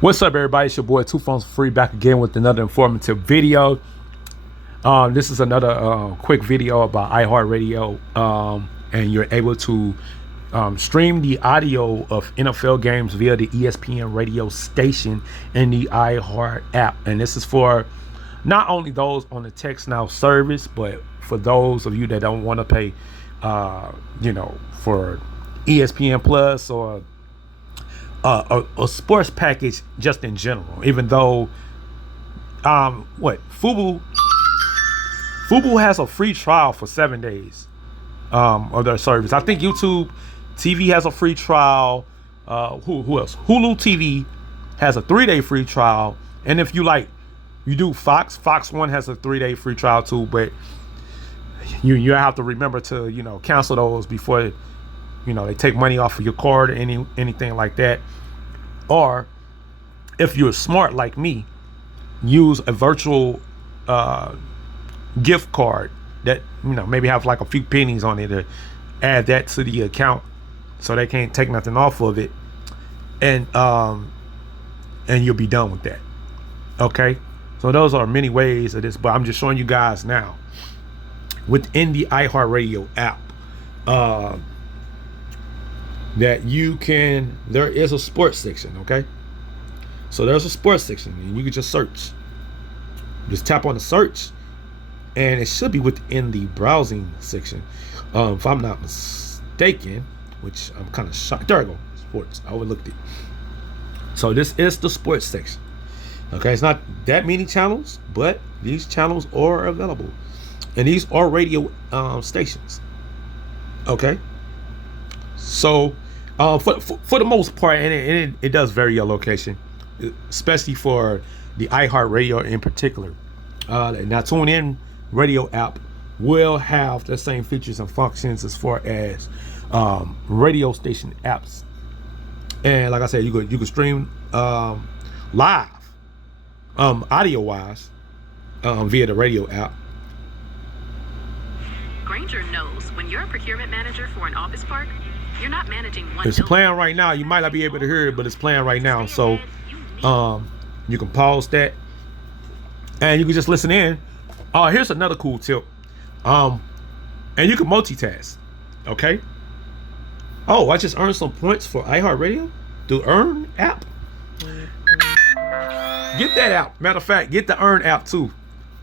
What's up, everybody? It's your boy Two Phones for Free, back again with another informative video. This is another quick video about iHeart Radio, and you're able to stream the audio of NFL games via the ESPN Radio station in the iHeart app. And this is for not only those on the Text Now service, but for those of you that don't want to pay, for ESPN Plus or a sports package just in general. Even though Fubo has a free trial for 7 days of their service. I think YouTube TV has a free trial. Who else? Hulu TV has a 3-day free trial. And if you do Fox 1 has a 3-day free trial too, but you have to remember to cancel those before they take money off of your card or anything like that. Or if you're smart like me, use a virtual gift card that maybe have like a few pennies on it, to add that to the account so they can't take nothing off of it, and you'll be done with that. Okay, so those are many ways of this, but I'm just showing you guys now within the iHeartRadio app that there is a sports section. Okay, so there's a sports section and you can just search. Just tap on the search and it should be within the browsing section, if I'm not mistaken, which I'm kind of shocked. There we go, sports. I overlooked it. So this is the sports section. Okay, it's not that many channels, but these channels are available, and these are radio stations. Okay, so for the most part, and it does vary your location, especially for the iHeart Radio in particular. Now, TuneIn Radio app will have the same features and functions as far as radio station apps. And like I said, you could stream live, audio wise, via the radio app. Granger knows when you're a procurement manager for an office park, you're not managing one. It's playing right now. You might not be able to hear it, but it's playing right now. So you can pause that and you can just listen in. Here's another cool tip. And you can multitask. Okay. Oh, I just earned some points for iHeartRadio. The Earn app. Get that app. Matter of fact, get the Earn app too.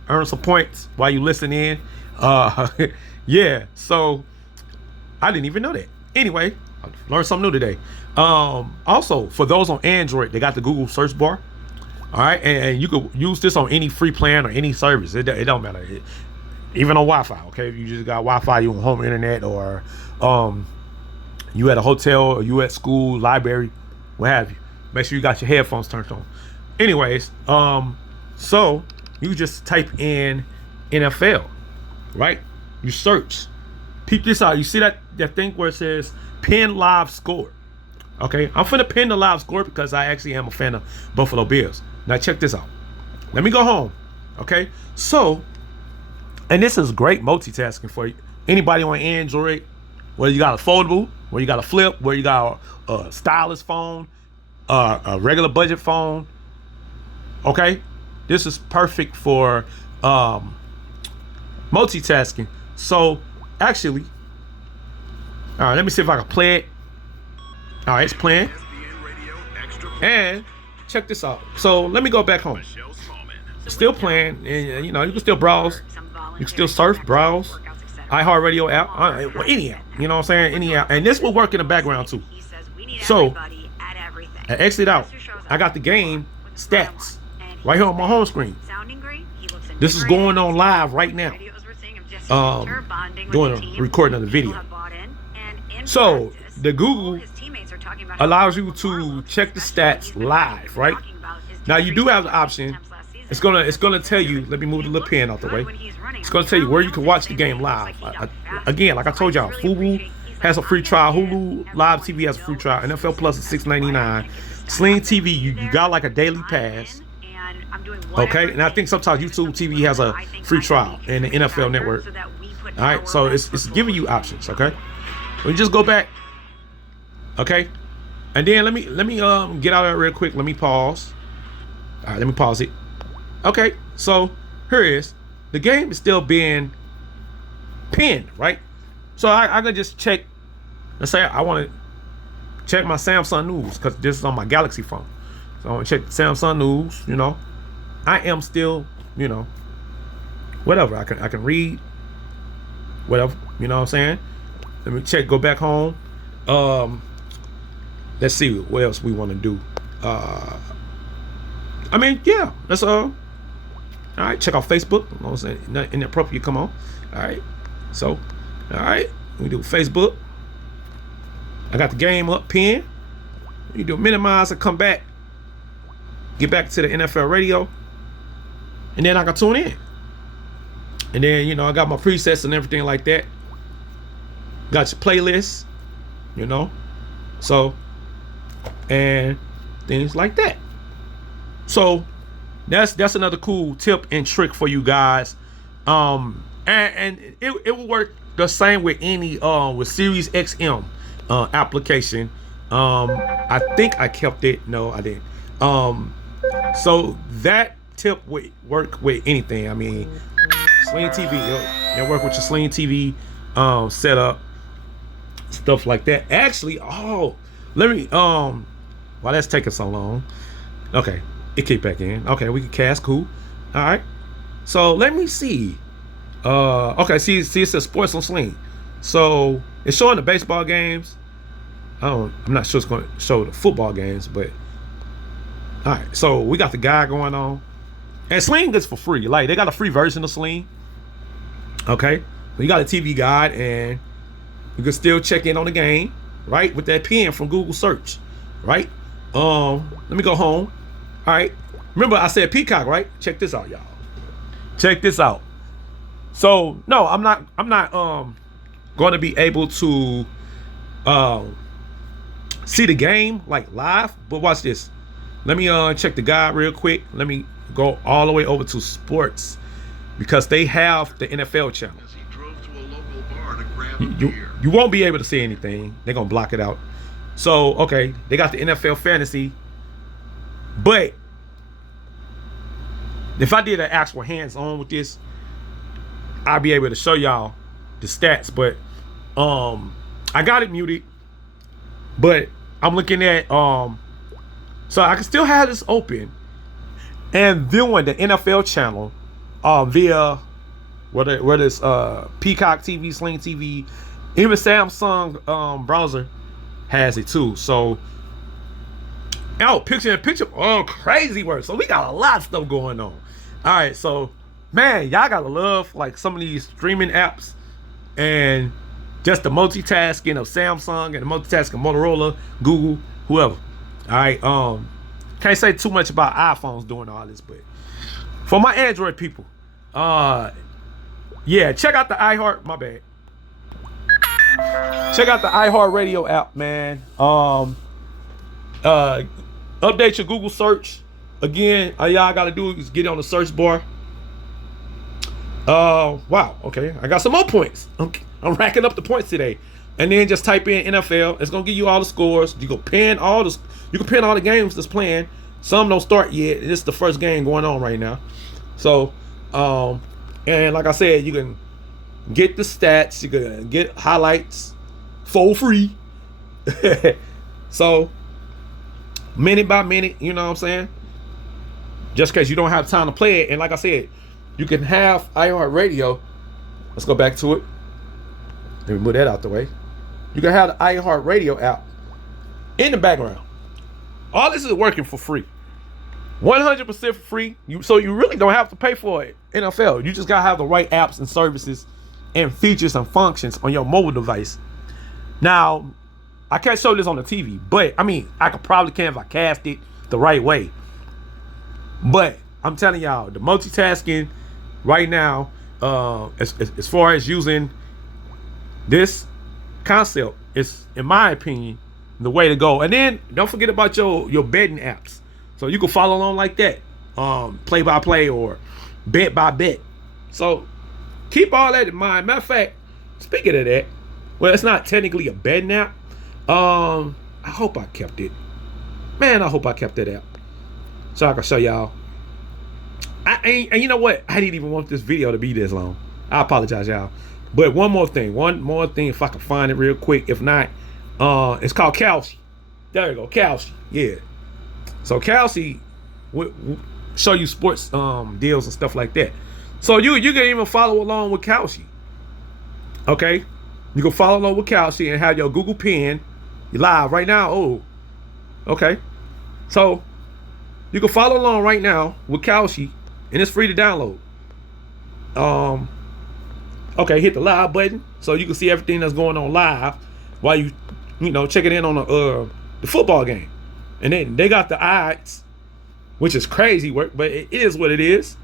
Earn some points while you listen in. Yeah. So I didn't even know that. Anyway, I learned something new today. Also, for those on Android, they got the Google search bar. All right, and you could use this on any free plan or any service. It don't matter. Even on Wi-Fi. Okay, if you just got Wi-Fi, you on home internet, or you at a hotel, or you at school, library, what have you. Make sure you got your headphones turned on. Anyways, so you just type in NFL, right? You search. Peep this out. You see that thing where it says pin live score? Okay, I'm finna pin the live score because I actually am a fan of Buffalo Bills. Now check this out. Let me go home. Okay, so, and this is great multitasking for anybody on Android, whether you got a foldable, whether you got a flip, whether you got a stylus phone, a regular budget phone. Okay, this is perfect for multitasking. So actually, all right, let me see if I can play it. All right, it's playing. And check this out. So let me go back home. Still playing, and you can still browse. You can still surf, browse. iHeartRadio app, any app. You know what I'm saying? Any app. And this will work in the background too. So I exit out. I got the game stats right here on my home screen. This is going on live right now. Recording of the video. So the Google allows you to check the stats live, right? Now you do have the option. It's gonna tell you. Let me move the little pen out the way. It's gonna tell you where you can watch the game live. Again, like I told y'all, Fubo has a free trial. Hulu Live TV has a free trial. NFL Plus is $6.99. Sling TV, you got like a daily pass. Okay, and I think sometimes YouTube TV has a free trial in the NFL Network. All right, so it's giving you options. Okay, we just go back. Okay, And then let me get out of there real quick. Let me pause. All right, let me pause it. Okay, so here it is. The game is still being pinned, right? So I can just check. Let's say I want to check my Samsung news because this is on my Galaxy phone. So I want to check Samsung news. You know, I am still, you know, whatever. I can read, whatever. You know what I'm saying? Let me check. Go back home. Let's see what else we want to do. I mean, yeah, that's all right. Check out Facebook. I'm not saying nothing inappropriate. Come on. All right. So, all right, we do Facebook. I got the game up, pinned. You do minimize and come back. Get back to the NFL radio, and then I can tune in. And then, you know, I got my presets and everything like that. Got your playlists, you know. So, and things like that. So that's another cool tip and trick for you guys. And it will work the same with any with Sirius XM application. I think I kept it. No, I didn't. So that tip would work with anything. I mean, Sling TV, it'll work with your Sling TV setup, stuff like that. Actually, let me why that's taking so long. Okay, it kicked back in. Okay, we can cast, cool. All right. So let me see. Okay, see it says sports on Sling. So it's showing the baseball games. I'm not sure it's going to show the football games, but all right. So we got the guide going on, and Sling is for free. Like, they got a free version of Sling. Okay, you got a TV guide, and you can still check in on the game, right, with that pin from Google search, right? Let me go home. All right. Remember I said Peacock, right? Check this out, y'all. Check this out. So no, I'm not going to be able to see the game like live, but watch this. Let me check the guide real quick. Let me go all the way over to sports because they have the NFL channel. As he drove to a local bar to grab a beer. You won't be able to see anything. They're gonna block it out. So okay, they got the NFL fantasy, but if I did an actual hands-on with this, I'll be able to show y'all the stats. But I got it muted, but I'm looking at so I can still have this open and viewing the NFL channel via whether it's Peacock TV, Sling TV, even Samsung browser has it too. So picture in picture, crazy work. So we got a lot of stuff going on. All right, so man, y'all gotta love like some of these streaming apps and just the multitasking of Samsung and the multitasking of Motorola, Google, whoever. All right, can't say too much about iPhones doing all this, but for my Android people, yeah, check out the iHeart. My bad. Check out the iHeart Radio app, man. Update your Google search. Again, all y'all gotta do is get on the search bar. Wow, okay, I got some more points. I'm racking up the points today. And then just type in NFL. It's gonna give you all the scores. You can pin all the games that's playing. Some don't start yet. This is the first game going on right now. So, and like I said, you can get the stats. You can get highlights for free. So, minute by minute, you know what I'm saying? Just in case you don't have time to play it. And like I said, you can have iHeart Radio. Let's go back to it. Let me move that out the way. You can have the iHeart Radio app in the background. All this is working for free. 100% for free. So you really don't have to pay for it. NFL. You just gotta have the right apps and services and features and functions on your mobile device. Now, I can't show this on the TV, but I mean, I could probably can if I cast it the right way. But I'm telling y'all, the multitasking right now, as far as using this concept, is, in my opinion, the way to go. And then don't forget about your betting apps, so you can follow along like that, play by play or bet by bet. So keep all that in mind. Matter of fact, speaking of that, well, it's not technically a betting app. I I hope I kept it. Man, I hope I kept that app. So I can show y'all. And you know what? I didn't even want this video to be this long. I apologize, y'all. But one more thing, if I can find it real quick. If not, it's called Kalshi. There you go, Kalshi. Yeah. So Kalshi will show you sports deals and stuff like that. So you can even follow along with Kalshi. Okay? You can follow along with Kalshi and have your Google Pen. You're live right now. Oh, okay. So you can follow along right now with Kalshi, and it's free to download. Okay, hit the live button so you can see everything that's going on live while you checking in on the football game. And then they got the odds, which is crazy work, but it is what it is.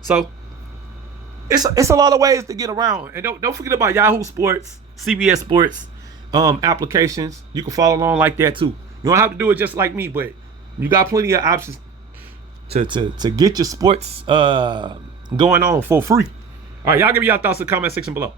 So it's a lot of ways to get around. And don't forget about Yahoo Sports, CBS Sports applications. You can follow along like that too. You don't have to do it just like me, but you got plenty of options to get your sports going on for free. All right, y'all give me your thoughts in the comment section below.